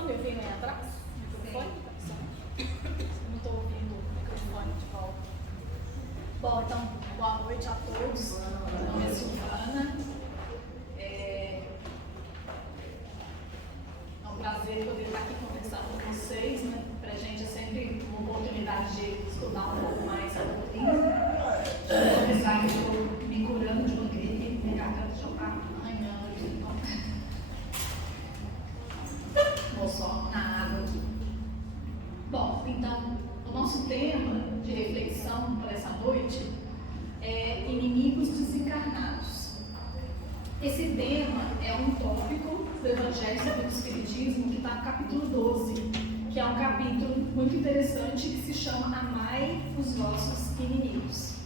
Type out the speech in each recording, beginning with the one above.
estão me ouvindo aí atrás? Microfone? Não estou ouvindo o microfone de volta. Bom, então, boa noite a todos. Meu nome é Silvana. É um prazer poder estar aqui conversando com vocês, né? Para a gente é sempre uma oportunidade de estudar um pouco mais a doutrina. Vou começar que eu estou me curando de uma gripe, minha garganta já está arranhando aqui. Vou só na água aqui. Bom, então, o nosso tema de reflexão para essa noite é inimigos desencarnados. Esse tema é um tópico do Evangelho segundo o Espiritismo que está no capítulo 12, que é um capítulo muito interessante que se chama Amai os Vossos Inimigos.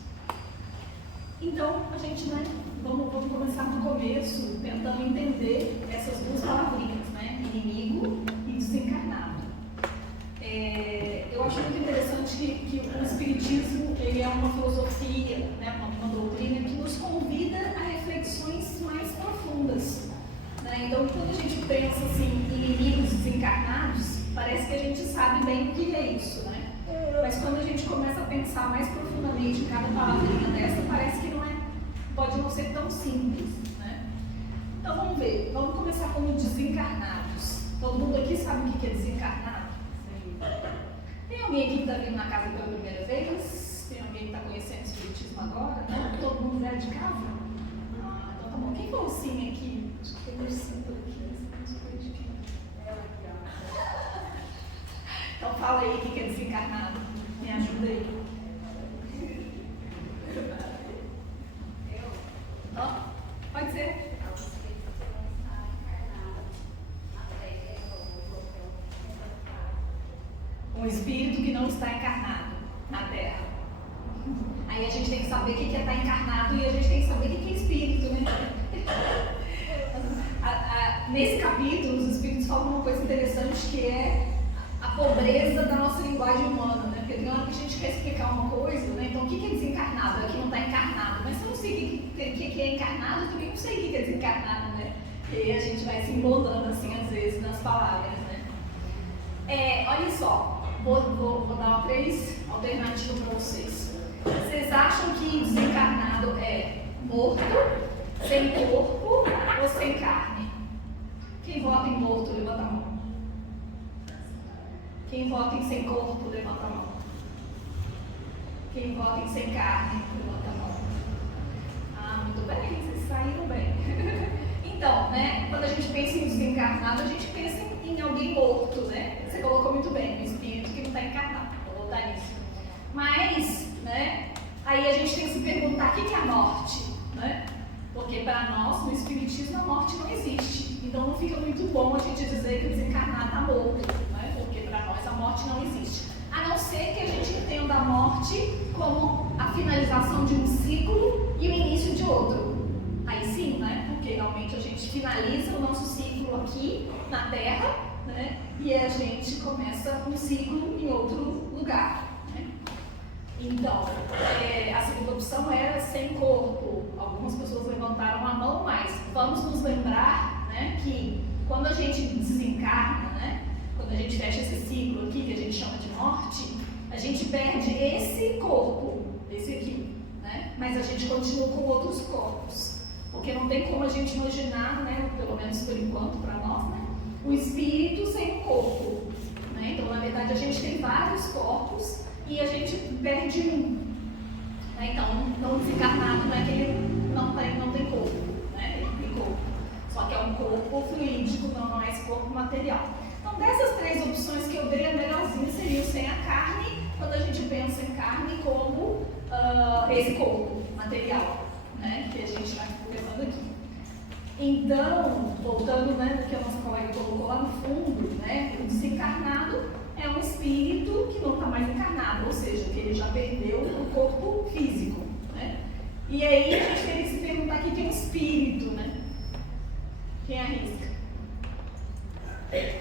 Então, a gente vamos começar do começo, tentando entender essas duas palavrinhas, né? Inimigo e desencarnado. Eu acho muito interessante que o Espiritismo ele é uma filosofia, né? uma doutrina que nos convida a reflexões mais profundas. Né? Então, quando a gente pensa assim, em inimigos desencarnados, parece que a gente sabe bem o que é isso, né? Mas quando a gente começa a pensar mais profundamente em cada palavrinha dessa, parece que pode não ser tão simples, né? Então vamos ver, vamos começar com desencarnados. Todo mundo aqui sabe o que é desencarnado? Tem alguém aqui que está vindo na casa pela primeira vez? Tem alguém que está conhecendo o Espiritismo agora? Não? Todo mundo veio de casa? Então tá bom. Quem falou sim aqui? Acho que tem um símbolo aqui. Então fala aí o que é desencarnado. Me ajuda aí. Pode ser. Um espírito que não está encarnado na Terra. Aí a gente tem que saber o que é estar encarnado e a gente tem que saber o que é espírito, né? Nesse capítulo, os espíritos falam uma coisa interessante que é a pobreza da nossa linguagem humana, né? Porque tem hora que a gente quer explicar uma coisa, né? Então o que é desencarnado? É que não está encarnado. Mas se eu não sei o que é encarnado, eu também não sei o que é desencarnado, né? E a gente vai se embolando assim às vezes nas palavras, né? Olha só, vou dar 3 alternativas para vocês. Vocês acham que desencarnado é morto, sem corpo ou sem carne? Quem vota em morto, levanta a mão. Quem vota em sem corpo, levanta a mão. Quem vota em sem carne, levanta a mão. Muito bem, vocês saíram bem. Então, né, quando a gente pensa em desencarnado, a gente pensa em alguém morto, né? Você colocou muito bem, um espírito que não está encarnado. Vou voltar nisso. Mas, né, aí a gente tem que se perguntar o que é a morte, né? Porque para nós, no Espiritismo, a morte não existe. Então não fica muito bom a gente dizer que o desencarnado está morto, né? Porque para nós a morte não existe. A não ser que a gente entenda a morte como a finalização de um ciclo e o início de outro. Aí sim, né? Porque realmente a gente finaliza o nosso ciclo aqui na Terra, né? E a gente começa um ciclo em outro lugar. Né? Então, a segunda opção era sem corpo. Algumas pessoas levantaram a mão, mas vamos nos lembrar, né, que quando a gente desencarna, né, quando a gente fecha esse ciclo aqui, que a gente chama de morte, a gente perde esse corpo, esse aqui, né, mas a gente continua com outros corpos, porque não tem como a gente imaginar, né, pelo menos por enquanto para nós, né, o espírito sem o corpo, né, então na verdade a gente tem vários corpos e a gente perde um. Então, não desencarnado não é que ele não tem corpo, né? Ele tem corpo. Só que é um corpo fluídico, não é esse corpo material. Então, dessas 3 opções que eu dei, a melhorzinha seria o sem a carne, quando a gente pensa em carne como esse corpo material, né? Que a gente está conversando aqui. Então, voltando, né, do que a nossa colega colocou lá no fundo, né? O desencarnado é um espírito que não está mais encarnado, ou seja, que ele já perdeu o corpo físico, né? E aí a gente tem que se perguntar o que é um espírito, né? Quem arrisca? É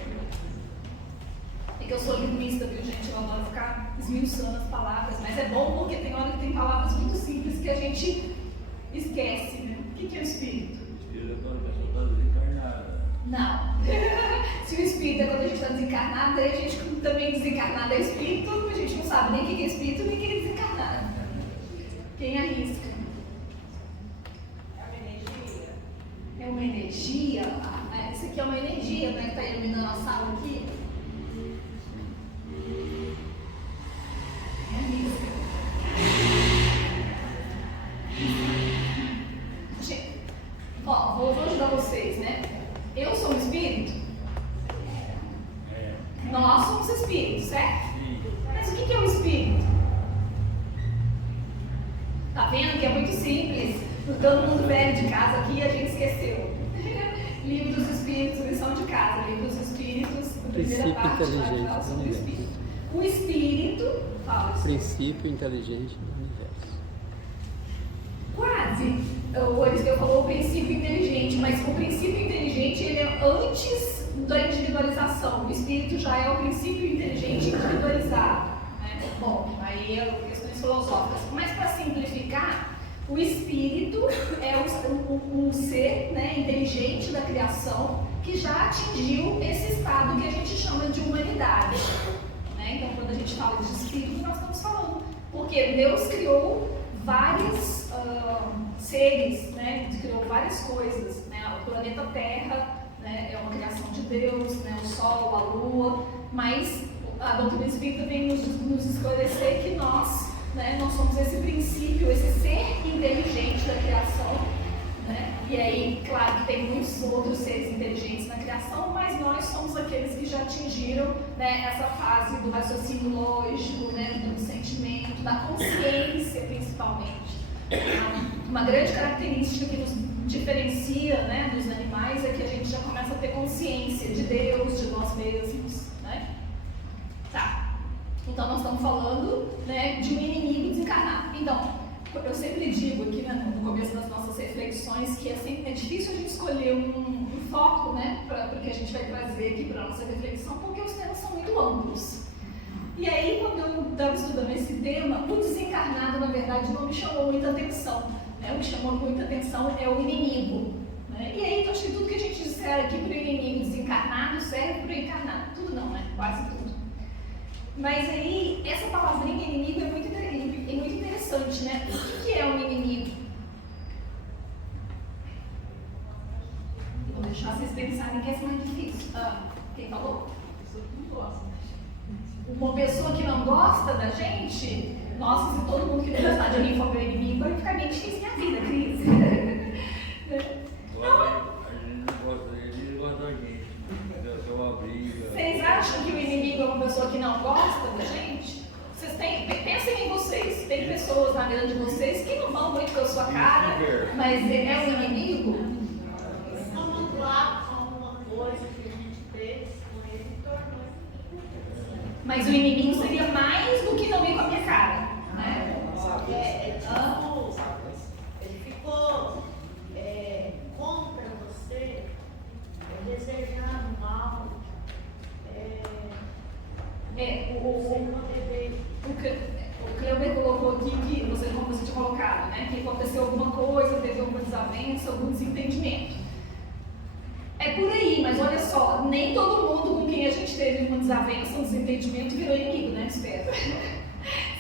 que eu sou linguista, viu, gente? Eu adoro ficar esmiuçando as palavras, mas é bom porque tem hora que tem palavras muito simples que a gente esquece, né? O que é o espírito? Espírito é quando a pessoa está desencarnada. Não. Se Se o espírito é quando a gente está desencarnado, aí a gente também desencarnado é espírito, a gente não sabe nem o que é espírito nem o que é desencarnado. Quem arrisca? É uma energia. Isso aqui é uma energia, né, que está iluminando a sala aqui. Ó, vou ajudar vocês, né? Eu sou um espírito? Nós somos espíritos, certo? Mas o que é o espírito? Tá vendo que é muito simples? Todo mundo velho de casa aqui a gente esqueceu. Livro dos Espíritos, lição de casa. Livro dos Espíritos, primeira parte, lá, sobre o espírito. O espírito, fala isso. Princípio inteligente do universo. Quase. O Aristeu falou o princípio inteligente, mas o princípio inteligente ele é antes da individualização. O espírito já é o princípio inteligente individualizado. Né? Bom, aí é questões filosóficas. Mas para simplificar, o espírito é um ser, né, inteligente da criação que já atingiu esse estado que a gente chama de humanidade. Né? Então, quando a gente fala de espírito, nós estamos falando. Porque Deus criou vários seres, né? Criou várias coisas. Né? O planeta Terra, né, é uma criação de Deus, né? O Sol, a Lua. Mas a doutrina espírita vem nos esclarecer que nós somos esse princípio, esse ser inteligente da criação, né? E aí, claro que tem muitos outros seres inteligentes na criação, mas nós somos aqueles que já atingiram, né, essa fase do raciocínio lógico, né, do sentimento, da consciência principalmente. Uma grande característica que nos diferencia, né, dos animais é que a gente já começa a ter consciência de Deus, de nós mesmos, né? Tá. Então, nós estamos falando, né, de um inimigo desencarnado. Então, eu sempre digo aqui, né, no começo das nossas reflexões que assim, é difícil a gente escolher um foco, né, para o que a gente vai trazer aqui para a nossa reflexão, porque os temas são muito amplos. E aí, quando eu estava estudando esse tema, o desencarnado, na verdade, não me chamou muita atenção. Né? O que chamou muita atenção é o inimigo. Né? E aí, eu acho que tudo que a gente disser aqui para o inimigo desencarnado serve para o encarnado. Tudo não, né? Quase tudo. Mas aí, essa palavrinha inimigo é muito interessante, né? O que é um inimigo? Vou deixar vocês pensarem que essa é mais difícil. Quem falou? Uma pessoa que não gosta da gente, nossa, se todo mundo que não gostar de mim for meu inimigo, vai ficar bem difícil minha vida, Cris. Vocês acham que o inimigo é uma pessoa que não gosta da gente? Pensem em vocês. Tem pessoas na vida de vocês que não vão muito com a sua cara, mas é um inimigo? Vamos lá com alguma coisa que a gente fez com ele e tornou inimigo. Mas o inimigo seria mais do que não ir com a minha cara, né? Ele ficou contra você, desejando mal. O Cleuber colocou aqui que, como você tinha colocado, né, que aconteceu alguma coisa, teve alguma desavença, algum desentendimento. É por aí, mas olha só, nem todo mundo com quem a gente teve uma desavença, um desentendimento virou inimigo, né? Espera.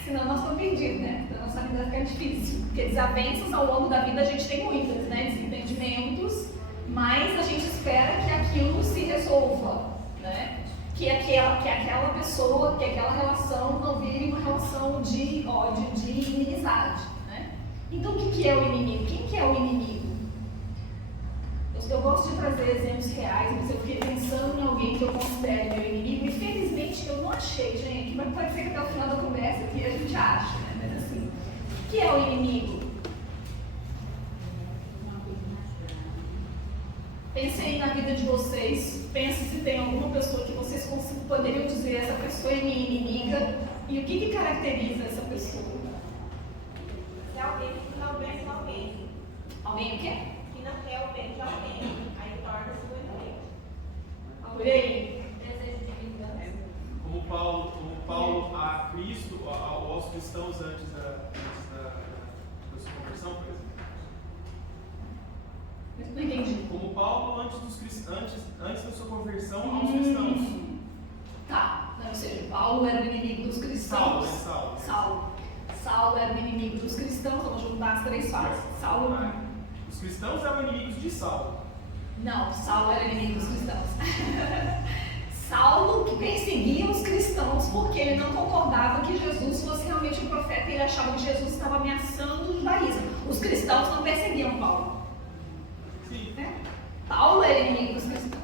Senão nós estamos perdidos, né? Então a nossa vida vai ficar difícil. Porque desavenças ao longo da vida a gente tem muitas, né? Desentendimentos, mas a gente espera que aquilo se resolva, né? Que aquela pessoa, que aquela relação não vire uma relação de ódio, de inimizade, né? Então o que é o inimigo? Quem que é o inimigo? Eu gosto de trazer exemplos reais, mas eu fiquei pensando em alguém que eu considero meu inimigo. Infelizmente eu não achei, gente, mas pode ser que até o final da conversa aqui a gente ache, né? Mas assim, o que é o inimigo? Pensem na vida de vocês, pensem se tem alguma pessoa que vocês poderiam dizer essa pessoa é minha inimiga e o que caracteriza essa pessoa? Se alguém que não vence alguém. Alguém o quê? Que não quer o bem de alguém. Aí torna-se o inimigo. Por aí. Desejo de vingança. Como Paulo a Cristo, aos cristãos antes da sua conversão, por exemplo. Não entendi. Como como Paulo antes da sua conversão aos cristãos. Tá, ou seja, Paulo era o inimigo dos cristãos. Saulo era o inimigo dos cristãos, vamos juntar as três fases. Os cristãos eram inimigos de Saulo. Não, Saulo era inimigo dos cristãos. Saulo que perseguia os cristãos porque ele não concordava que Jesus fosse realmente um profeta e ele achava que Jesus estava ameaçando o judaísmo. Os cristãos não perseguiam Paulo. Sim. Paulo era inimigo dos cristãos.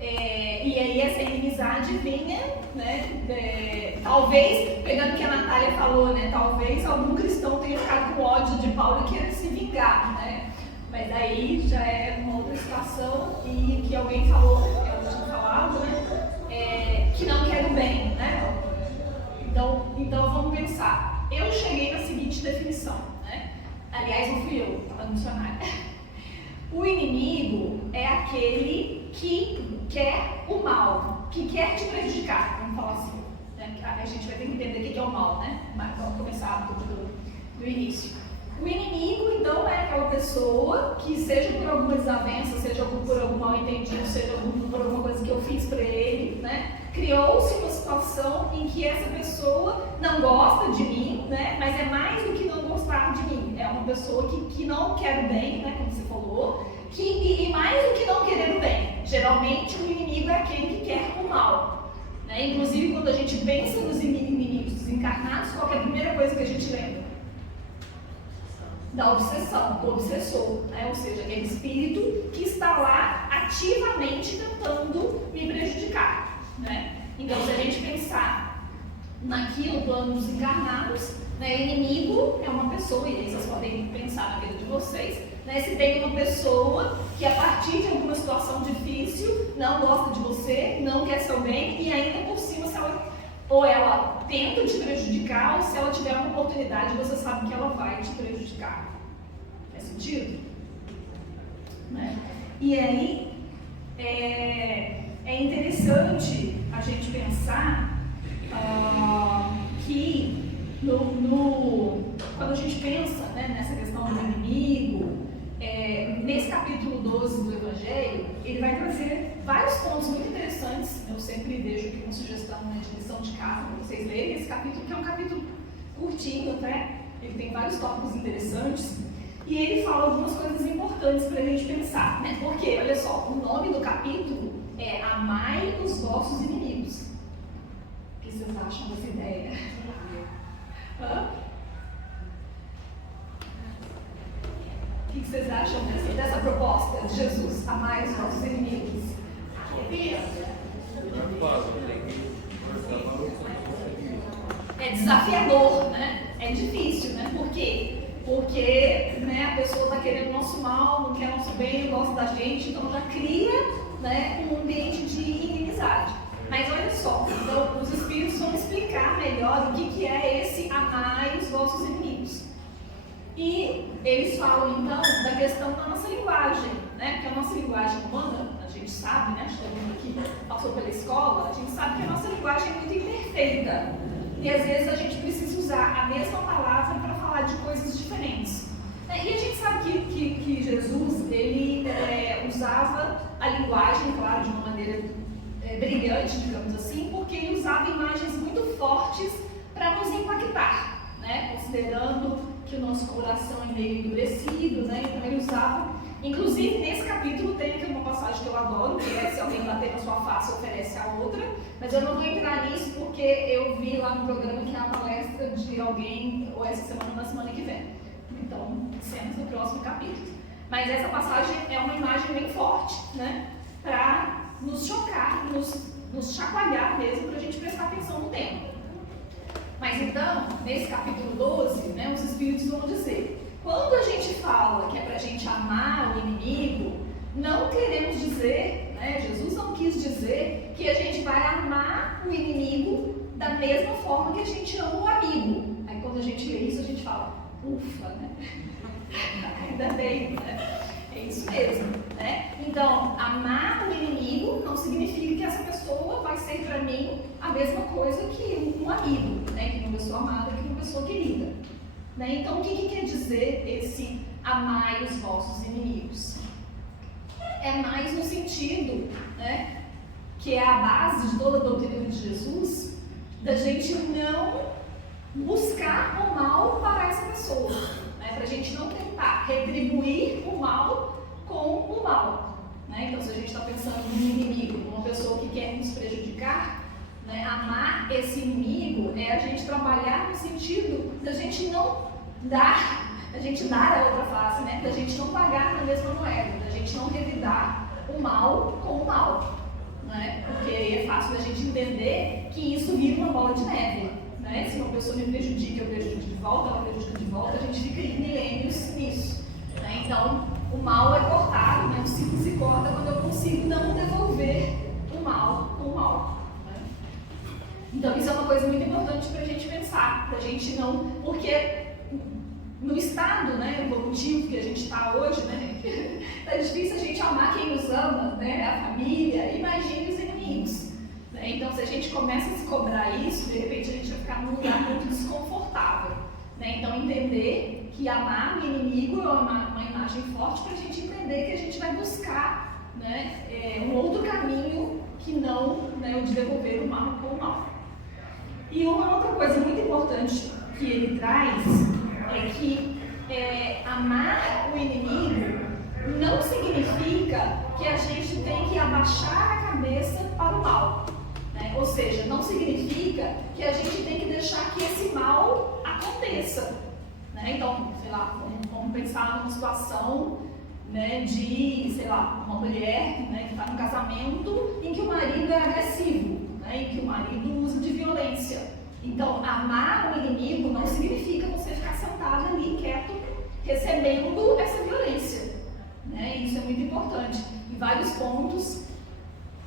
E aí essa inimizade vinha, né, talvez, pegando o que a Natália falou, né, talvez algum cristão tenha ficado com ódio de Paulo e queira se vingar, né, mas aí já é uma outra situação e que alguém falou, eu tinha falado, né, que não quer o bem, né, então vamos pensar, eu cheguei na seguinte definição, né, aliás não fui eu, estava no dicionário, o inimigo é aquele que quer o mal, que quer te prejudicar, vamos falar assim, né? A gente vai ter que entender o que é o mal, né? Mas vamos começar do início. O inimigo, então, é aquela pessoa que, seja por alguma desavença, seja por algum mal entendido, seja por alguma coisa que eu fiz para ele, né? Criou-se uma situação em que essa pessoa não gosta de mim, né? Mas é mais do que não gostar de mim, é uma pessoa que não quer o bem, né? Como você falou, e mais do que não querer o bem. Geralmente o inimigo é aquele que quer o mal, né? Inclusive quando a gente pensa nos inimigos desencarnados, qual é a primeira coisa que a gente lembra? Da obsessão, do obsessor, né? Ou seja, aquele espírito que está lá ativamente tentando me prejudicar, né? Então se a gente pensar naquilo, no plano dos encarnados, né? Inimigo é uma pessoa, e aí vocês podem pensar na vida de vocês, né, se tem uma pessoa que a partir de alguma situação difícil não gosta de você, não quer seu bem e ainda por cima se ela, ou ela tenta te prejudicar ou se ela tiver uma oportunidade você sabe que ela vai te prejudicar. Faz sentido? Né? E aí é interessante a gente pensar que quando a gente pensa, né, nessa questão do inimigo, nesse capítulo 12 do Evangelho, ele vai trazer vários pontos muito interessantes. Eu sempre deixo aqui uma sugestão, né, de lição de casa para vocês lerem esse capítulo, que é um capítulo curtinho até, ele tem vários tópicos interessantes, e ele fala algumas coisas importantes para a gente pensar, né? Porque, olha só, o nome do capítulo é Amai os vossos inimigos. O que vocês acham dessa ideia? O que vocês acham dessa proposta de Jesus? Amai os vossos inimigos. É desafiador, né? É difícil, né? Por quê? Porque, né, a pessoa está querendo o nosso mal, não quer nosso bem, não gosta da gente, então já cria, né, um ambiente de inimizade. Mas olha só, então os Espíritos vão explicar melhor o que é esse amai os vossos inimigos. E eles falam então da questão da nossa linguagem, né? Porque a nossa linguagem humana, a gente sabe, né? Acho que todo mundo aqui passou pela escola, a gente sabe que a nossa linguagem é muito imperfeita. E às vezes a gente precisa usar a mesma palavra para falar de coisas diferentes. E a gente sabe que Jesus, ele usava a linguagem, claro, de uma maneira brilhante, digamos assim, porque ele usava imagens muito fortes para nos impactar, né? Considerando que o nosso coração é meio endurecido, né? Então ele usava, inclusive nesse capítulo tem aqui uma passagem que eu adoro, que é: se alguém bater na sua face, oferece a outra, mas eu não vou entrar nisso porque eu vi lá no programa que é a palestra de alguém, ou essa semana ou na semana que vem. Então, cenas no próximo capítulo. Mas essa passagem é uma imagem bem forte, né? Para nos chocar, nos chacoalhar mesmo, para a gente prestar atenção no tema. Mas então, nesse capítulo 12, né, os Espíritos vão dizer: quando a gente fala que é para a gente amar o inimigo, não queremos dizer, né, Jesus não quis dizer que a gente vai amar o inimigo da mesma forma que a gente ama o amigo. Aí quando a gente lê isso, a gente fala: ufa, né? Ainda bem, né? É isso mesmo, né? Então, amar o inimigo não significa que essa pessoa vai ser para mim a mesma coisa que um amigo, né? Que uma pessoa amada, que uma pessoa querida, né? Então, o que quer dizer esse amai os vossos inimigos. É mais no sentido, né, que é a base de toda a doutrina de Jesus, da gente não buscar o mal para essa pessoa, né, para a gente não tentar retribuir o mal com o mal. Né? Então, se a gente está pensando num inimigo, numa pessoa que quer nos prejudicar, né, amar esse inimigo é a gente trabalhar no sentido da gente não dar, a gente dar a outra face, né, da gente não pagar na mesma moeda, da gente não revidar o mal com o mal. Né? Porque é fácil da gente entender que isso vira uma bola de neve. Né? Se uma pessoa me prejudica, eu prejudico de volta, ela prejudica de volta, a gente fica em milênios nisso. Né? Então, o mal é cortado, né? O ciclo se corta quando eu consigo não devolver o mal com o mal. Né? Então, isso é uma coisa muito importante para a gente pensar, para a gente não. Porque no estado, né, evolutivo que a gente está hoje, né, é difícil a gente amar quem nos ama, né, a família, imagine os inimigos. Né? Então, se a gente começa a se cobrar isso, de repente a gente vai ficar num lugar muito desconfortável. Né? Então, entender que amar o inimigo é uma imagem forte para a gente entender que a gente vai buscar, né, um outro caminho que não, né, o de devolver o mal com o mal. E uma outra coisa muito importante que ele traz é que amar o inimigo não significa que a gente tem que abaixar a cabeça para o mal. Né? Ou seja, não significa que a gente tem que deixar que esse mal aconteça. Né? Então, sei lá, vamos pensar numa situação, né, de, sei lá, uma mulher, né, que está num casamento em que o marido é agressivo, né, em que o marido usa de violência. Então, amar o inimigo não significa você ficar sentado ali, quieto, recebendo essa violência. Né? Isso é muito importante. Em vários pontos,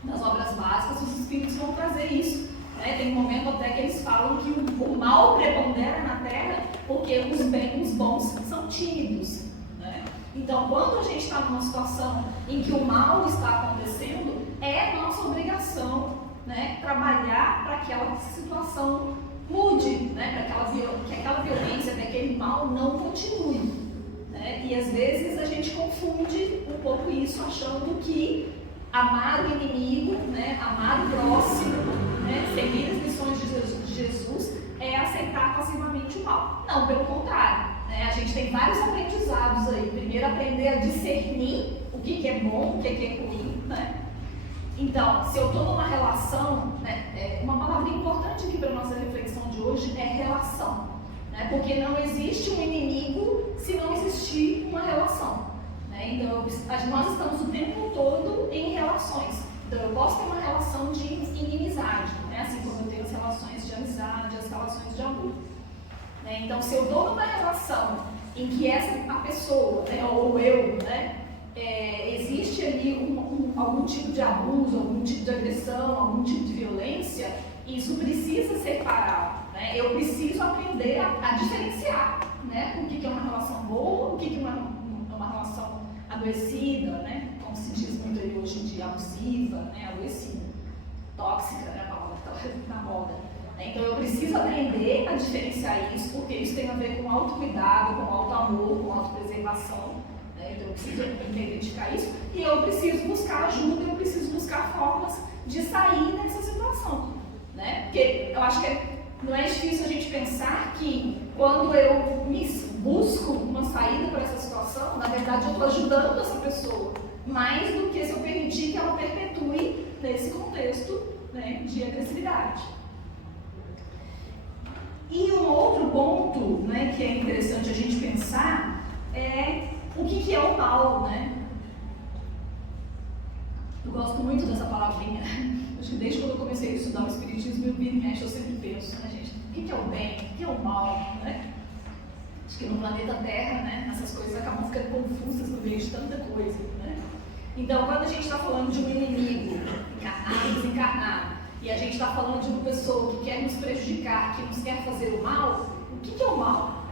nas obras básicas, os espíritos vão trazer isso. Né? Tem um momento até que eles falam que o mal prepondera na Terra porque os bons são tímidos. Né? Então, quando a gente está numa situação em que o mal está acontecendo, é nossa obrigação, né, trabalhar para que aquela situação mude, né, para que aquela violência, para aquele mal não continue. Né? E às vezes a gente confunde um pouco isso, achando que amar o inimigo, né, amar o próximo, né, seguir as lições de Jesus é aceitar passivamente o mal. Não, pelo contrário. Né? A gente tem vários aprendizados aí. Primeiro, aprender a discernir o que é bom, o que é ruim. Né? Então, se eu estou numa relação, né, uma palavra importante aqui para a nossa reflexão de hoje é relação. Né? Porque não existe um inimigo se não existir uma relação. Né? Então, nós estamos o tempo todo em relações. Então, eu posso ter uma relação de inimizade, né? Assim como eu tenho as relações de amizade, as relações de amor. Né? Então, se eu estou numa relação em que a pessoa, né, ou eu, né, existe ali algum tipo de abuso, algum tipo de agressão, algum tipo de violência, isso precisa ser parado. Né? Eu preciso aprender a diferenciar, né, o que é uma relação boa, o que é uma relação adoecida, né? Como se diz muito aí hoje em dia, abusiva, né, adoecida, tóxica, né, a palavra que está na moda. Então eu preciso aprender a diferenciar isso, porque isso tem a ver com autocuidado, com auto-amor, com autopreservação. Né? Então eu preciso identificar isso e eu preciso buscar ajuda, eu preciso buscar formas de sair dessa situação. Né? Porque eu acho que não é difícil a gente pensar que quando eu busco uma saída para essa situação, na verdade eu estou ajudando essa pessoa, mais do que se eu permitir que ela perpetue nesse contexto, né, de agressividade. E um outro ponto, né, que é interessante a gente pensar é o que é o mal, né? Eu gosto muito dessa palavrinha. Acho que desde quando eu comecei a estudar o Espiritismo, eu vira e mexe, eu sempre penso, né, gente? O que é o bem? O que é o mal? Né? Acho que no planeta Terra, né, essas coisas acabam ficando confusas no meio de tanta coisa. Né? Então, quando a gente está falando de um inimigo encarnado, desencarnado, e a gente está falando de uma pessoa que quer nos prejudicar, que nos quer fazer o mal, o que é o mal?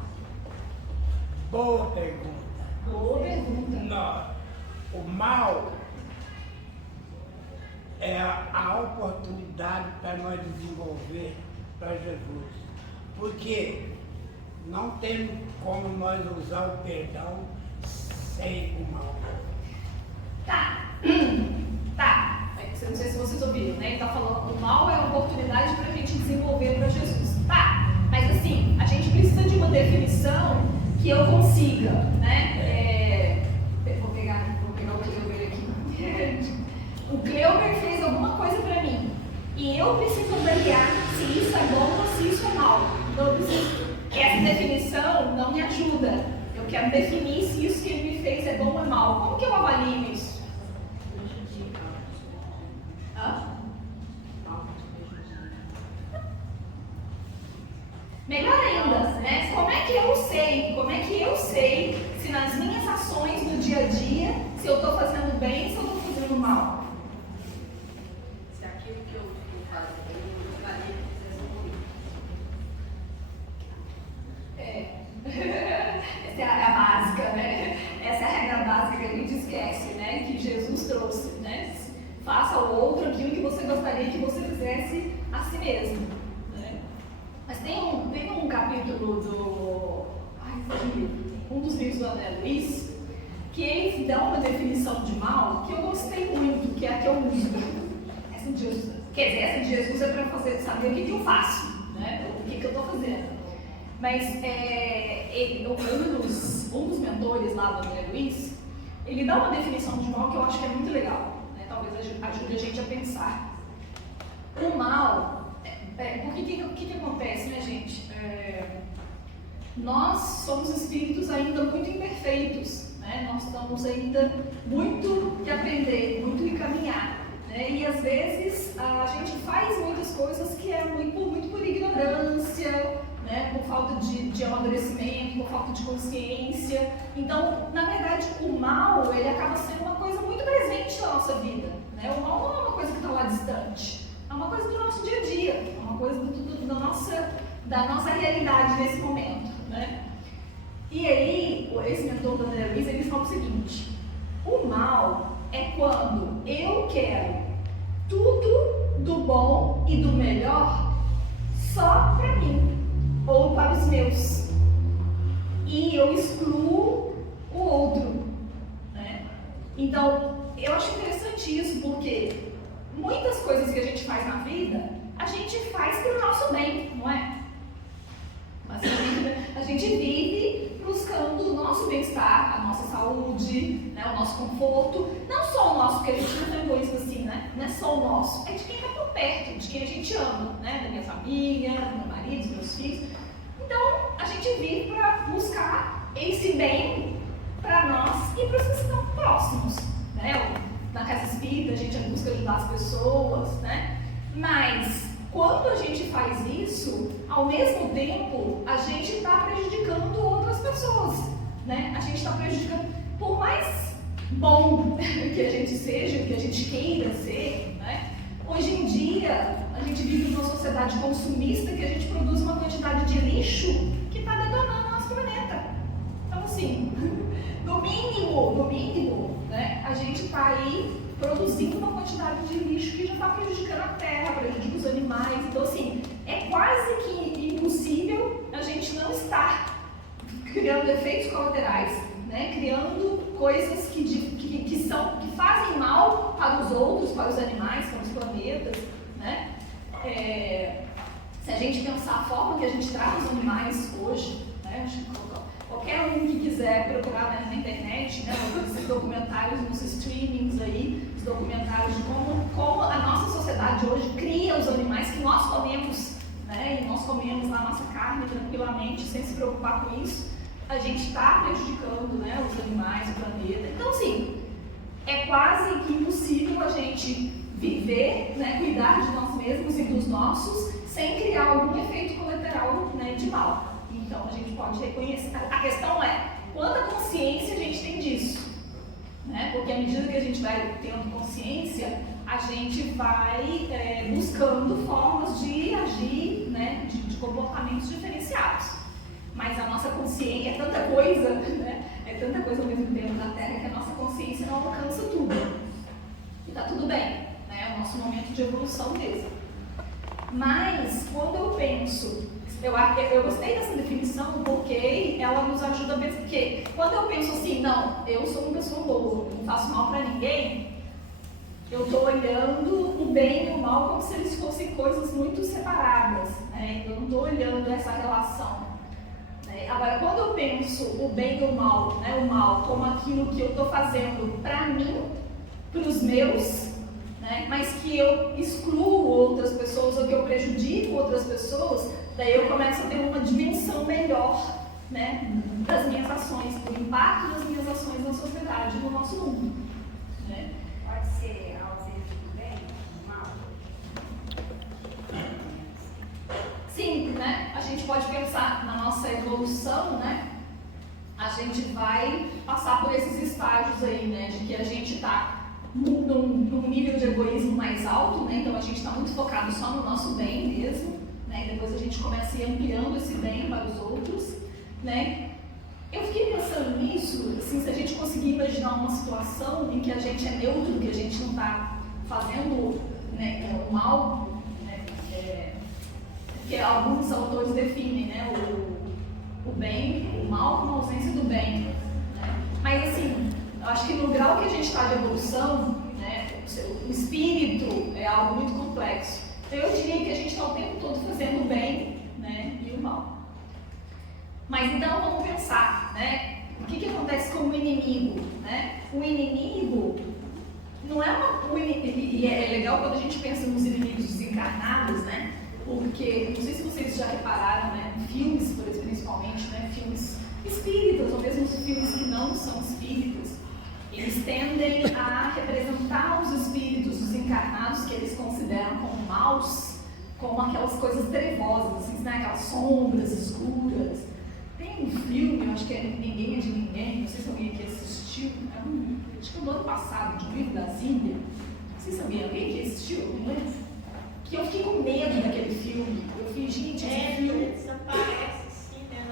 Boa pergunta. Boa pergunta. Não, o mal é a oportunidade para nós desenvolver para Jesus. Porque não temos como nós usar o perdão sei o mal. Tá. Tá. Eu não sei se vocês ouviram, né? Ele tá falando que o mal é a oportunidade para a gente desenvolver para Jesus. Tá. Mas assim, a gente precisa de uma definição que eu consiga, né? Vou pegar o Cleuber aqui. O Cleuber fez alguma coisa para mim. E eu preciso avaliar se isso é bom ou se isso é mal. Então, eu preciso. Essa definição não me ajuda. Eu quero definir se isso que ele me fez é bom ou é mal. Como que eu avalio isso? Melhor ainda, né? Como é que eu sei se nas minhas ações do dia a dia, se eu estou fazendo bem, se eu estou fazendo mal? Se aquilo que eu faço, eu gostaria que fizesse comigo. Essa é a básica, né? Essa é a regra básica que a gente esquece, né? Que Jesus trouxe, né? Faça ao outro aquilo que você gostaria que você fizesse a si mesmo, né? Mas tem um capítulo um dos livros do André Luiz, que ele dá uma definição de mal que eu gostei muito, que é a que eu uso. Essa de Jesus, quer dizer, essa de Jesus é para saber o que eu faço, né? O que eu estou fazendo. Mas um dos mentores lá do André Luiz, ele dá uma definição de mal que eu acho que é muito legal, né? Talvez ajude a gente a pensar. O mal, porque o que acontece, né, gente? Nós somos espíritos ainda muito imperfeitos, né? Nós estamos ainda muito que aprender, muito que caminhar, né? E às vezes a gente faz muitas coisas que é muito por ignorância, né? Por falta de amadurecimento, por falta de consciência. Então, na verdade, o mal ele acaba sendo uma coisa muito presente na nossa vida, né? O mal não é uma coisa que está lá distante, é uma coisa do nosso dia a dia, é uma coisa da nossa realidade nesse momento, né? E aí, esse mentor do André Luiz, ele fala o seguinte: o mal é quando eu quero tudo do bom e do melhor só para mim ou para os meus, e eu excluo o outro, né? Então, eu acho interessante isso, porque muitas coisas que a gente faz na vida, a gente faz para o nosso bem, não é? Mas a gente vive buscando o nosso bem-estar, a nossa saúde, né, o nosso conforto. Não só o nosso, porque a gente não tem egoísmo assim, né? Não é só o nosso, é de quem está por perto, de quem a gente ama, né? Da minha família, do meu marido, dos meus filhos. Então, a gente vive para buscar esse bem para nós e para os que estão próximos, né? Na casa espírita, a gente busca ajudar as pessoas, né? Mas quando a gente faz isso, ao mesmo tempo, a gente está prejudicando outras pessoas, né? A gente está prejudicando, por mais bom que a gente seja, que a gente queira ser, né? Hoje em dia, a gente vive numa sociedade consumista que a gente produz uma quantidade de lixo que está detonando o nosso planeta. Então, assim, no mínimo, né? A gente está aí produzindo uma quantidade de lixo que já está prejudicando a terra, prejudica os animais. Então, assim, é quase que impossível a gente não estar criando efeitos colaterais, né? Criando coisas que fazem mal para os outros, para os animais, para os planetas, né? Se a gente pensar a forma que a gente trata os animais hoje, né? Acho que qualquer um que quiser procurar na internet, né, esses documentários nos streamings aí, os documentários de como a nossa sociedade hoje cria os animais que nós comemos, né, e nós comemos a nossa carne tranquilamente, sem se preocupar com isso, a gente está prejudicando, né, os animais, o planeta. Então, assim, é quase que impossível a gente viver, né, cuidar de nós mesmos e dos nossos, sem criar algum efeito colateral, né, de mal. Então, a gente pode reconhecer. A questão é, quanta consciência a gente tem disso? Né? Porque à medida que a gente vai tendo consciência, a gente vai buscando formas de agir, né? de comportamentos diferenciados. Mas a nossa consciência é tanta coisa, né? É tanta coisa ao mesmo tempo na Terra que a nossa consciência não alcança tudo. E tá tudo bem, né? É o nosso momento de evolução mesmo. Mas, quando eu penso eu gostei dessa definição porque ela nos ajuda a pensar. Porque quando eu penso assim, não, eu sou uma pessoa boa, não faço mal para ninguém, eu estou olhando o bem e o mal como se eles fossem coisas muito separadas, né? Eu não estou olhando essa relação. Né? Agora, quando eu penso o bem e o mal, né? O mal como aquilo que eu estou fazendo para mim, para os meus, né? Mas que eu excluo outras pessoas ou que eu prejudico outras pessoas, daí eu começo a ter uma dimensão melhor, né? Das minhas ações, do impacto das minhas ações na sociedade, no nosso mundo. Né? Pode ser a ausência do bem, do mal? Sim, né? A gente pode pensar na nossa evolução, né? A gente vai passar por esses estágios aí, né? De que a gente está num nível de egoísmo mais alto, né? Então a gente está muito focado só no nosso bem mesmo, né? E depois a gente começa a ir ampliando esse bem para os outros, né? Eu fiquei pensando nisso, assim, se a gente conseguir imaginar uma situação em que a gente é neutro, que a gente não está fazendo, né, o mal, né? Que alguns autores definem, né, o bem, o mal como ausência do bem, né? Mas assim, eu acho que no grau que a gente está de evolução, né, o espírito é algo muito complexo. Então eu diria que a gente está o tempo todo fazendo o bem, né, e o mal. Mas então vamos pensar, né, o que acontece com o inimigo, né? O inimigo não é e é legal quando a gente pensa nos inimigos desencarnados, né? Porque, não sei se vocês já repararam, né, em filmes, principalmente, né, filmes espíritas, ou mesmo os filmes que não são espíritas, eles tendem a representar os espíritos desencarnados que eles consideram como maus, como aquelas coisas trevosas, assim, né, aquelas sombras escuras. Tem um filme, eu acho que é Ninguém é de Ninguém, não sei se alguém aqui assistiu, acho que é do ano passado, de um livro da Zímbia, não sei se alguém aqui assistiu, não lembro. Que eu fiquei com medo daquele filme. Eu fiquei, gente, esse filme. Ele desaparece, sim, né?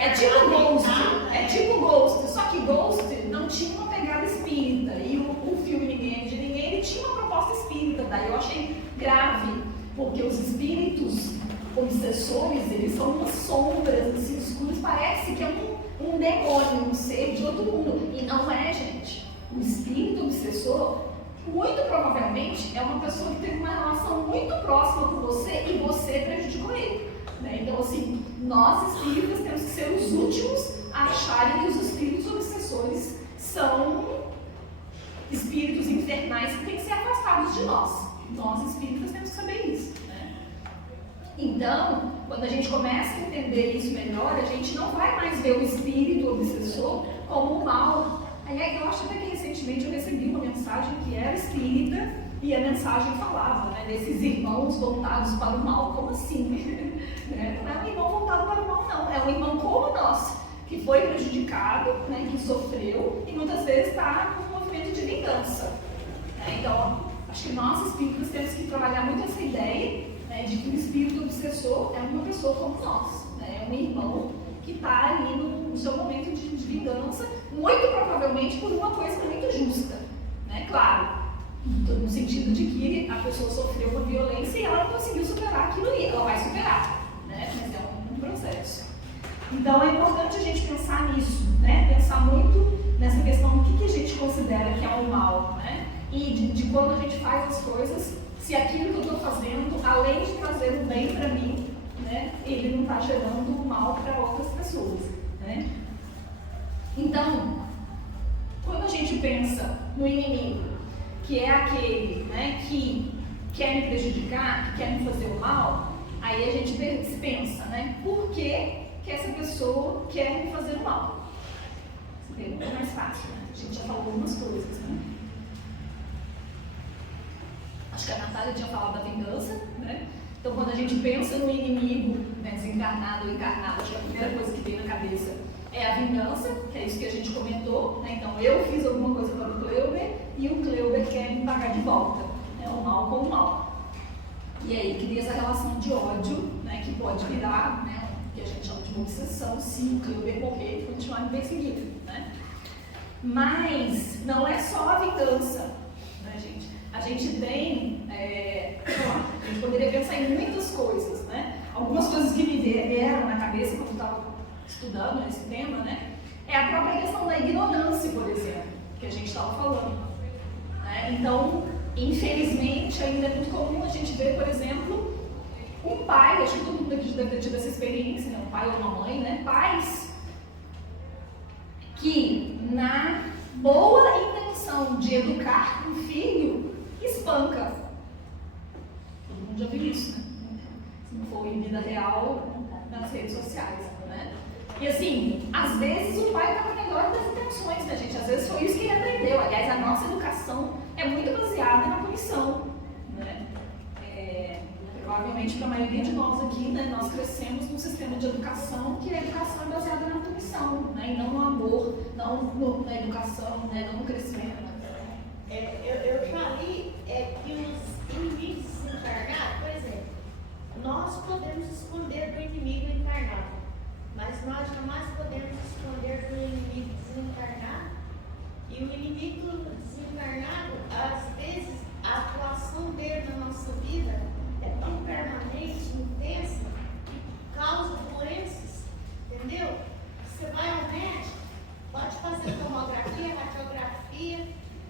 É tipo Ghost. É tipo Ghost. Só que Ghost não tinha uma pegada espírita. E o filme Ninguém é de Ninguém, ele tinha uma proposta espírita. Daí eu achei grave, porque os espíritos obsessores, eles são umas sombras assim, escuras. Parece que é um demônio, um ser de outro mundo. E não é, gente. O espírito obsessor, muito provavelmente, é uma pessoa que teve uma relação muito próxima com você e você prejudicou ele. Né? Então, assim, nós espíritas temos que ser os últimos a acharem que os espíritos obsessores são espíritos infernais que têm que ser afastados de nós. Nós espíritas temos que saber isso. Né? Então, quando a gente começa a entender isso melhor, a gente não vai mais ver o espírito obsessor como o mal. Eu acho até que recentemente eu recebi uma mensagem que era espírita e a mensagem falava, né, desses irmãos voltados para o mal. Como assim? Não é um irmão voltado para o mal, não. É um irmão como nós, que foi prejudicado, né, que sofreu e muitas vezes está com um movimento de vingança. Então, acho que nós espíritas temos que trabalhar muito essa ideia, né, de que o espírito obsessor é uma pessoa como nós, né, é um irmão que está ali no seu momento de vingança, muito provavelmente por uma coisa muito justa, né? Claro, no sentido de que a pessoa sofreu uma violência e ela não conseguiu superar aquilo ali, ela vai superar, né? Mas é um processo. Então é importante a gente pensar nisso, né? Pensar muito nessa questão do que a gente considera que é o mal, né? E de quando a gente faz as coisas, se aquilo que eu estou fazendo, além de trazer o bem para mim, né, ele não está gerando mal para outras pessoas. Né? Então, quando a gente pensa no inimigo, que é aquele, né, que quer me prejudicar, que quer me fazer o mal, aí a gente pensa, né, por que essa pessoa quer me fazer o mal? Essa pergunta é mais fácil, né? A gente já falou algumas coisas. Né? Acho que a Natália tinha falado da vingança, né? Então, quando a gente pensa no inimigo, né, desencarnado ou encarnado, acho que a primeira coisa que vem na cabeça é a vingança, que é isso que a gente comentou. Né? Então, eu fiz alguma coisa para o Cleuber e o Cleuber quer me pagar de volta. Né? O mal com o mal. E aí cria essa relação de ódio, né, que pode virar, né, o que a gente chama de uma obsessão, se o Cleuber morrer e continuar me perseguindo. Né? Mas não é só a vingança, né, gente? A gente tem, a gente poderia pensar em muitas coisas, né? algumas coisas que me vieram na cabeça quando eu estava estudando esse tema, né? É a própria questão da ignorância, por exemplo, que a gente estava falando. Né? Então, infelizmente, ainda é muito comum a gente ver, por exemplo, um pai, acho que todo mundo aqui deve ter tido essa experiência, né? Um pai ou uma mãe, né? Pais que, na boa intenção de educar um filho, espanca. Todo mundo já viu isso, né? Se não for em vida real, nas redes sociais, né? E assim, às vezes o pai está com a melhor das intenções, né, gente? Às vezes foi isso que ele aprendeu. Aliás, a nossa educação é muito baseada na punição, né? Provavelmente para a maioria de nós aqui, né, nós crescemos num sistema de educação que a educação é baseada na punição, né? E não no amor, não na educação, né? Não no crescimento. Eu já li que os inimigos desencarnados, por exemplo, nós podemos esconder do inimigo encarnado, mas nós jamais podemos esconder do inimigo desencarnado. E o inimigo desencarnado, às vezes, a atuação dele na nossa vida é tão permanente, intensa, que causa doenças, entendeu? Você vai ao médico, pode fazer tomografia, radiografia,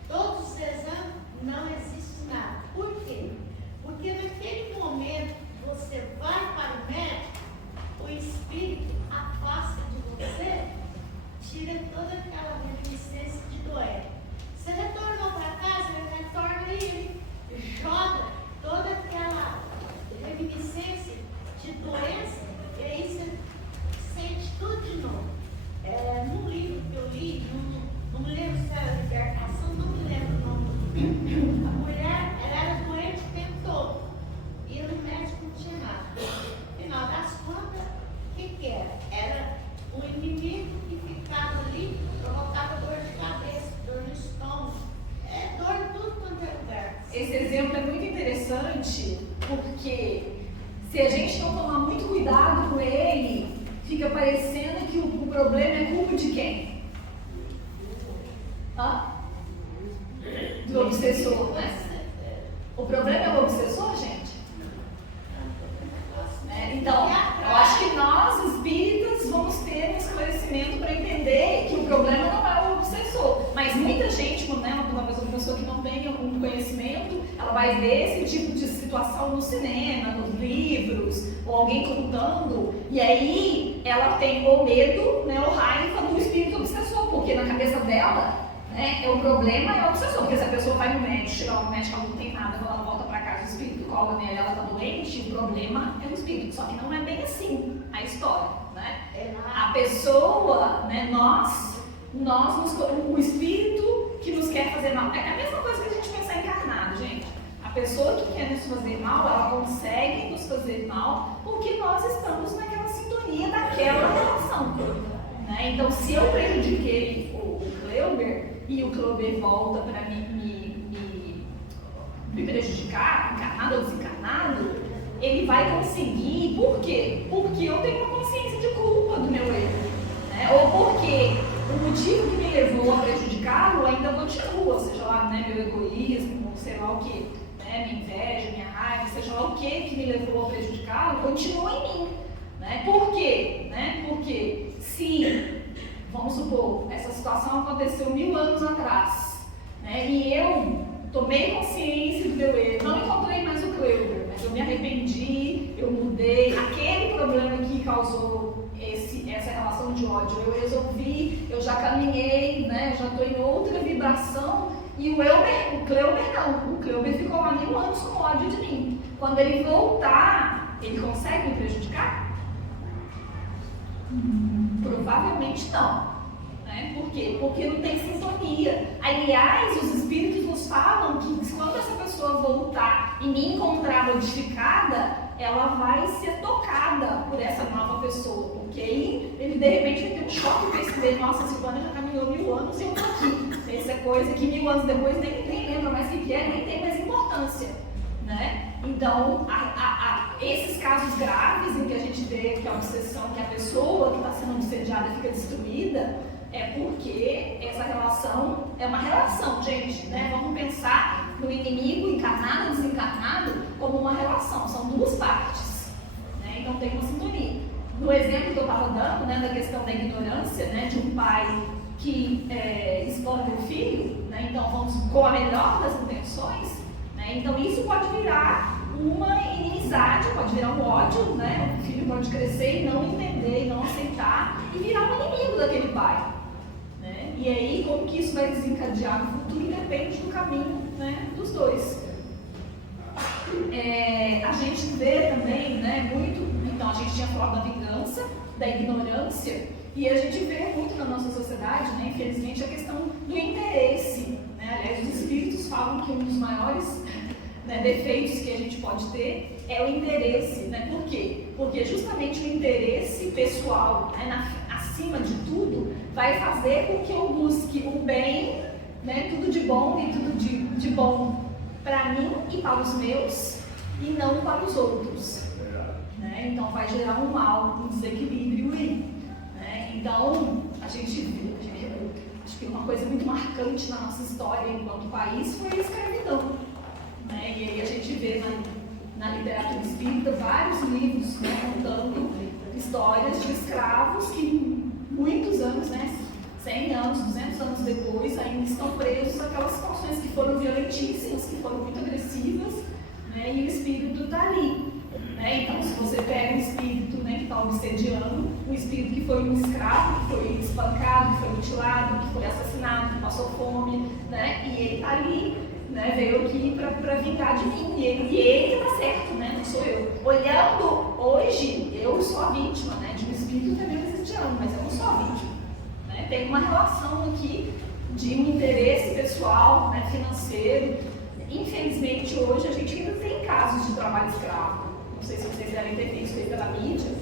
todos os exames, não existe nada. Por quê? Porque naquele momento que você vai para o médico, o espírito afasta de você, tira toda aquela reminiscência de doer. Você retornou para casa, ele retorna e joga toda aquela reminiscência de doença, e aí você sente tudo de novo. Num livro que eu li, não me lembro se era Libertação, não me lembro o nome. A mulher, ela era doente o tempo todo, ia no médico, não tinha nada. No final das contas, o que era? Era o inimigo que ficava ali, provocava dor de cabeça, dor no estômago, dor em tudo quanto é lugar. Esse exemplo é muito interessante porque se a gente não tomar muito cuidado com ele, fica parecendo que o problema é culpa de quem? Do obsessor, né? O problema é o obsessor, gente? Então, eu acho que nós, espíritas, vamos ter um esclarecimento para entender que o problema não é o obsessor. Mas muita gente, né, uma pessoa que não tem algum conhecimento, ela vai ver esse tipo de situação no cinema, nos livros, ou alguém contando, e aí ela tem o medo, né, ou raiva do espírito obsessor, porque na cabeça dela, né, o problema é o obsessor, porque se a pessoa vai no médico, chega lá no médico, ela não tem nada, quando ela volta para casa, o espírito cola nela, ela está doente, o problema é o espírito, só que não é bem assim a história, né? A pessoa, né, o espírito que nos quer fazer mal, é a mesma coisa que a gente pensar encarnado, gente. A pessoa que quer nos fazer mal, ela consegue nos fazer mal porque nós estamos naquela sintonia daquela relação, né? Então, se eu prejudiquei o Cleuber e o Cleuber volta para me prejudicar, encarnado ou desencarnado, ele vai conseguir. Por quê? Porque eu tenho uma consciência de culpa do meu erro, né? Ou porque o motivo que me levou a prejudicá-lo ainda continua, seja lá, né, meu egoísmo, sei lá o que, né, minha inveja, minha raiva, seja lá o que me levou a prejudicá-lo, continua em mim, né? Por quê? Né? Porque se, vamos supor, essa situação aconteceu 1000 anos atrás, né, e eu tomei consciência do meu erro, não encontrei mais o Cleuber, mas eu me arrependi, eu mudei, aquele problema que causou essa relação de ódio, eu resolvi, eu já caminhei, né, já estou em outra vibração, e o Cleuber não, o Cleuber ficou lá 1000 anos com ódio de mim. Quando ele voltar, ele consegue me prejudicar? Provavelmente não. Né? Por quê? Porque não tem sintonia. Aliás, os espíritos nos falam que quando essa pessoa voltar e me encontrar modificada, ela vai ser tocada por essa nova pessoa. Porque aí ele de repente vai ter um choque e perceber, nossa, Silvana já caminhou 1000 anos e eu estou aqui. Essa coisa que 1000 anos depois nem lembra mais o que é, nem tem mais importância. Né? Então, esses casos graves em que a gente vê que a obsessão, que a pessoa que está sendo obsediada fica destruída, é porque essa relação é uma relação, gente, né? Vamos pensar no inimigo encarnado e desencarnado como uma relação, são duas partes, né? né? Então tem uma sintonia. No exemplo que eu estava dando, né, da questão da ignorância, né, de um pai que explora o filho, né, então vamos com a melhor das intenções, né, então isso pode virar uma inimizade, pode virar um ódio, né, o filho pode crescer e não entender, e não aceitar, e virar um inimigo daquele pai. Né, e aí, como que isso vai desencadear no futuro depende do caminho, né, dos dois. A gente vê também, né, muito, então a gente tinha falado da vingança, da ignorância, e a gente vê muito na nossa sociedade, né, infelizmente, a questão do interesse. Né? Aliás, os espíritos falam que um dos maiores, né, defeitos que a gente pode ter é o interesse. Né? Por quê? Porque justamente o interesse pessoal, né, acima de tudo, vai fazer com que eu busque o bem, né, tudo de bom e tudo de bom para mim e para os meus, e não para os outros. Né? Então vai gerar um mal, um desequilíbrio aí. Né? Então, acho que uma coisa muito marcante na nossa história enquanto país foi a escravidão. Né? E aí a gente vê na literatura espírita vários livros, né, contando histórias de escravos que muitos anos, né, 100 anos, 200 anos depois, ainda estão presos àquelas situações que foram violentíssimas, que foram muito agressivas, né, e o espírito está ali. Né? Então, se você pega um espírito, né, que está obsediando, um espírito que foi um escravo, que foi espancado, que foi mutilado, que foi assassinado, que passou fome, né, e ele está ali, né, veio aqui para vingar de mim, e ele que está certo, né, não sou eu. Olhando hoje, eu sou a vítima, né, de um espírito também obsediando, mas eu não sou a vítima. Né? Tem uma relação aqui de um interesse pessoal, né, financeiro. Infelizmente, hoje a gente ainda tem casos de trabalho escravo. Não sei se vocês devem ter visto aí pela mídia.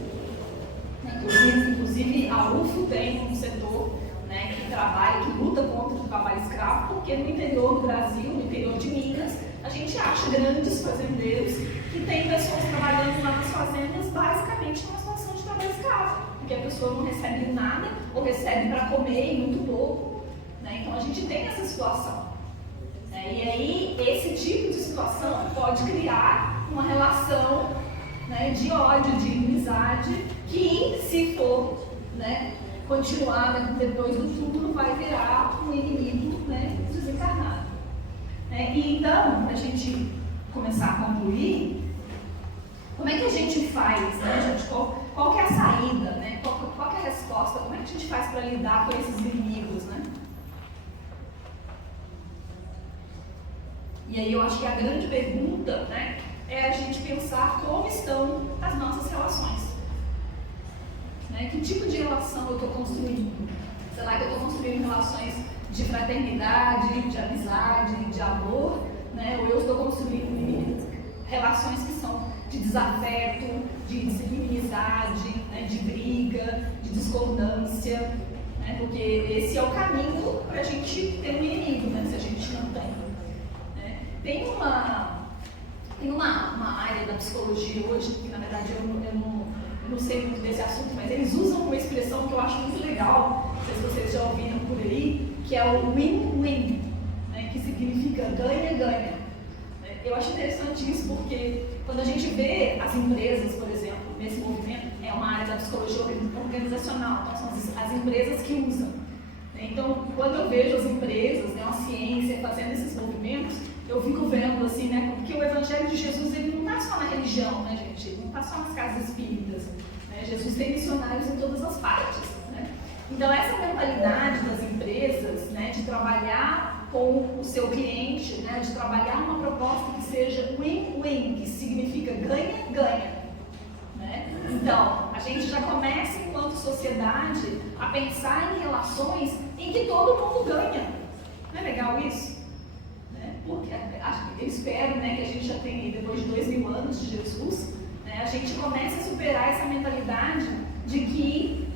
Inclusive a UFO tem um setor, né, que trabalha, que luta contra o trabalho escravo, porque no interior do Brasil, no interior de Minas, a gente acha grandes fazendeiros que tem pessoas trabalhando lá nas fazendas basicamente numa situação de trabalho escravo, porque a pessoa não recebe nada ou recebe para comer e muito pouco. Né? Então a gente tem essa situação. Né? E aí esse tipo de situação pode criar uma relação, né, de ódio, de inimizade, que se for, né, continuar, né, depois do túmulo, vai virar um inimigo, né, desencarnado. E então, para a gente começar a concluir, como é que a gente faz, né, gente? Qual que é a saída, né? Qual que é a resposta? Como é que a gente faz para lidar com esses inimigos, né? E aí eu acho que a grande pergunta, né, é a gente pensar como estão as nossas relações. Né? Que tipo de relação eu estou construindo? Será que eu estou construindo relações de fraternidade, de amizade, de amor? Né? Ou eu estou construindo relações que são de desafeto, de inimizade, né? De briga, de discordância? Né? Porque esse é o caminho para a gente ter um inimigo, né? Se a gente não tem. Né? Tem uma área da psicologia hoje, que na verdade eu não sei muito desse assunto, mas eles usam uma expressão que eu acho muito legal, não sei se vocês já ouviram por aí, que é o win-win, né, que significa ganha-ganha. Eu acho interessante isso porque quando a gente vê as empresas, por exemplo, nesse movimento, é uma área da psicologia organizacional, então são as empresas que usam. Então, quando eu vejo as empresas, né, a ciência fazendo esses movimentos, eu fico vendo assim, né, porque o Evangelho de Jesus ele não está só na religião, né, gente? Ele não está só nas casas espíritas. Né? Jesus tem missionários em todas as partes. Né? Então, essa mentalidade das empresas, né, de trabalhar com o seu cliente, né, de trabalhar uma proposta que seja win-win, que significa ganha-ganha. Né? Então, a gente já começa, enquanto sociedade, a pensar em relações em que todo mundo ganha. Não é legal isso? Porque eu espero, né, que a gente já tenha, depois de 2000 anos de Jesus, né, a gente comece a superar essa mentalidade de que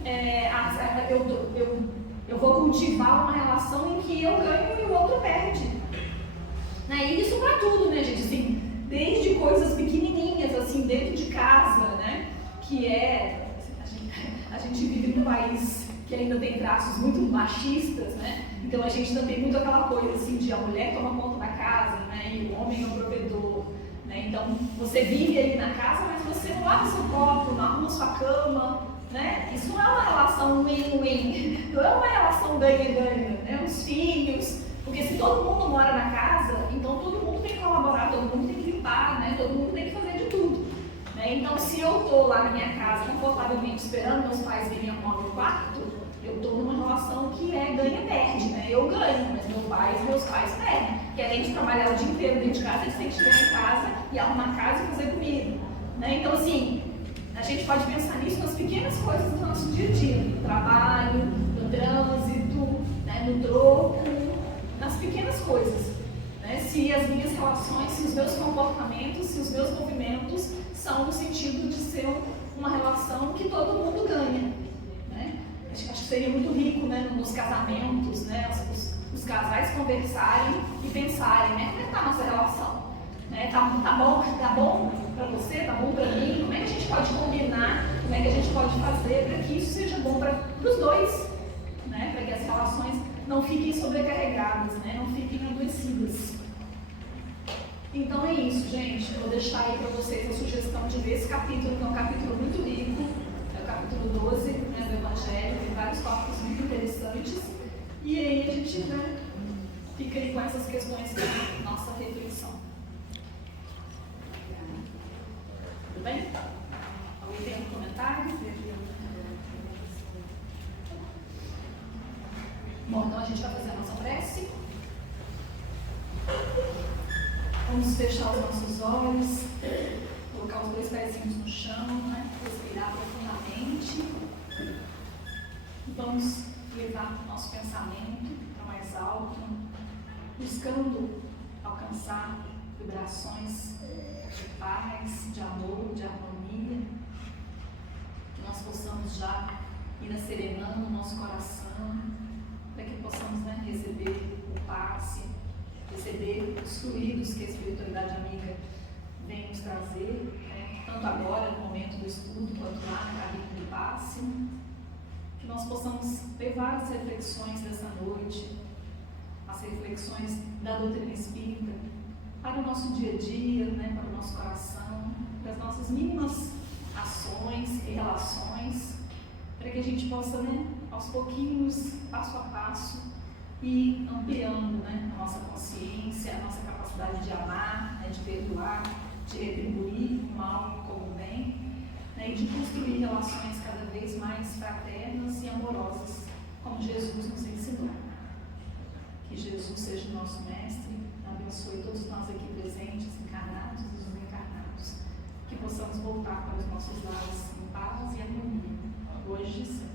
eu vou cultivar uma relação em que eu ganho e o outro perde. Né, e isso para tudo, né, gente? Assim, desde coisas pequenininhas, assim, dentro de casa, né, que é... A gente vive num país que ainda tem traços muito machistas, né? Então a gente ainda tem muito aquela coisa assim de a mulher toma conta da casa, né? E o homem é o provedor, né? Então, você vive ali na casa, mas você não lava seu copo, não arruma sua cama, né? Isso não é uma relação win-win, não é uma relação ganha-ganha, né? Os filhos, porque se todo mundo mora na casa, então todo mundo tem que colaborar, todo mundo tem que limpar, né? Todo mundo tem que fazer de tudo, né? Então, se eu estou lá na minha casa, confortavelmente, esperando meus pais virem arrumar meu quarto, eu estou numa relação que é ganha-perde, né? Eu ganho, mas meus pais perdem. Que além de trabalhar o dia inteiro dentro de casa, eles têm que chegar em casa e arrumar a casa e fazer comida, né? Então, assim, a gente pode pensar nisso nas pequenas coisas do nosso dia a dia, no trabalho, no trânsito, né? No troco, nas pequenas coisas, né? Se as minhas relações, se os meus comportamentos, se os meus movimentos são no sentido de ser uma relação que todo mundo ganha, né? Acho que seria muito rico, né, nos casamentos, né, os casais conversarem e pensarem, né, como é que está a nossa relação? Né, tá bom para você, tá bom para mim? Como é que a gente pode combinar? Como é que a gente pode fazer para que isso seja bom para os dois? Né, para que as relações não fiquem sobrecarregadas, né, não fiquem adoecidas. Então é isso, gente. Eu vou deixar aí para vocês a sugestão de ler esse capítulo, que é um capítulo muito rico. É o capítulo 12, né, do Evangelho. Tem vários tópicos muito interessantes. E aí a gente, né, fica aí com essas questões da nossa reflexão. Tudo bem? Alguém tem algum comentário? Bom, então a gente vai fazer a nossa prece. Vamos fechar os nossos olhos, colocar os dois pezinhos no chão, né? Respirar profundamente. Vamos levar o nosso pensamento para mais alto, buscando alcançar vibrações de paz, de amor, de harmonia. Que nós possamos já ir serenando o nosso coração, para que possamos, né, receber o passe, receber os fluidos que a espiritualidade amiga vem nos trazer, né? Tanto agora, no momento do estudo, quanto lá na cabine do passe, que nós possamos levar as reflexões dessa noite, as reflexões da doutrina espírita, para o nosso dia a dia, né? Para o nosso coração, para as nossas mínimas ações e relações, para que a gente possa, né, aos pouquinhos, passo a passo, e ampliando, né, a nossa consciência, a nossa capacidade de amar, né, de perdoar, de retribuir o mal como o bem, né, e de construir relações cada vez mais fraternas e amorosas, como Jesus nos ensinou. Que Jesus seja o nosso mestre, abençoe todos nós aqui presentes, encarnados e desencarnados, que possamos voltar para os nossos lares em paz e harmonia, hoje e sempre.